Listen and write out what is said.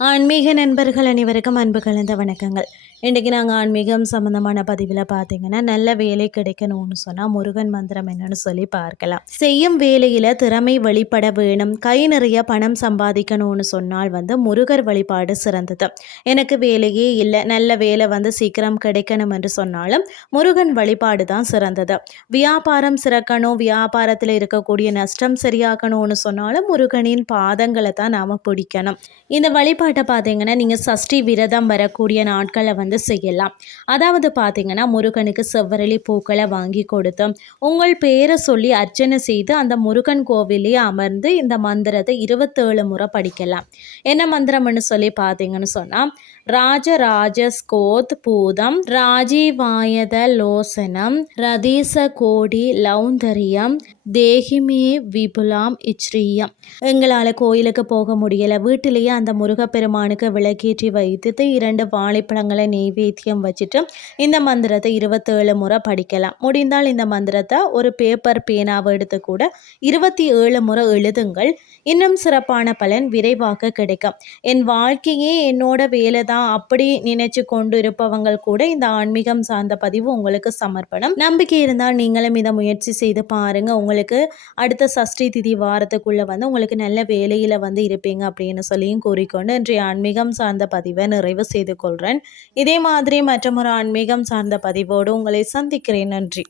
ஆன்மீக நண்பர்கள் அனைவருக்கும் அன்பு கலந்த வணக்கங்கள். இன்றைக்கி நாங்கள் ஆன்மீகம் சம்மந்தமான பதிவில் பார்த்தீங்கன்னா நல்ல வேலை கிடைக்கணும்னு சொன்னால் முருகன் மந்திரம் என்னன்னு சொல்லி பார்க்கலாம். செய்யும் வேலையில் திறமை வெளிப்பட வேணும். கை நிறைய பணம் சம்பாதிக்கணும்னு சொன்னால் வந்து முருகர் வழிபாடு சிறந்தது. எனக்கு வேலையே இல்லை. நல்ல வேலை வந்து சீக்கிரம் கிடைக்கணும் என்று சொன்னாலும் முருகன் வழிபாடு தான் சிறந்தது. வியாபாரம் சிறக்கணும். வியாபாரத்தில் இருக்கக்கூடிய நஷ்டம் சரியாக்கணும்னு சொன்னாலும் முருகனின் பாதங்களை தான் நாம் பிடிக்கணும். இந்த வழிபாடு வழிபாட்டை பார்த்தீங்கன்னா நீங்கள் சஷ்டி விரதம் வரக்கூடிய நாட்களை வந்து செய்யலாம். அதாவது பார்த்தீங்கன்னா முருகனுக்கு செவ்வரளி பூக்களை வாங்கி கொடுத்து உங்கள் பேரை சொல்லி அர்ச்சனை செய்து அந்த முருகன் கோவிலே அமர்ந்து இந்த மந்திரத்தை இருபத்தேழு முறை படிக்கலாம். என்ன மந்திரம்னு சொல்லி பார்த்தீங்கன்னு சொன்னால் ராஜராஜ ஸ்கோத் பூதம் ராஜீவாயத லோசனம் ரதீச கோடி லௌந்தரியம் தேகிமே விபுலாம் இச்ரீயம். எங்களால் கோயிலுக்கு போக முடியலை. வீட்டிலேயே அந்த முருகப்பெருமானுக்கு விளக்கேற்றி வைத்துட்டு இரண்டு வாழைப்பழங்களை நெய்வேத்தியம் வச்சுட்டு இந்த மந்திரத்தை இருபத்தேழு முறை படிக்கலாம். முடிந்தால் இந்த மந்திரத்தை ஒரு பேப்பர் பேனாவை எடுத்து கூட இருபத்தி ஏழு முறை எழுதுங்கள். இன்னும் சிறப்பான பலன் விரைவாக கிடைக்கும். என் வாழ்க்கையே என்னோட வேலை தான் அப்படி நினைச்சு கொண்டு இருப்பவங்கள் கூட இந்த ஆன்மீகம் சார்ந்த பதிவு உங்களுக்கு சமர்ப்பணம். நம்பிக்கை இருந்தால் நீங்களும் இதை முயற்சி செய்து பாருங்க. உங்களுக்கு அடுத்த சஷ்டி திதி வாரத்துக்குள்ள வந்து உங்களுக்கு நல்ல வேலையில் வந்து இருப்பீங்க அப்படின்னு சொல்லியும் கூறிக்கொண்டு இன்றைய ஆன்மீகம் சார்ந்த பதிவை நிறைவு செய்து கொள்கிறேன் இதே மாதிரி மற்றொரு ஆன்மீகம் சார்ந்த பதிவோடு உங்களை சந்திக்கிறேன். நன்றி.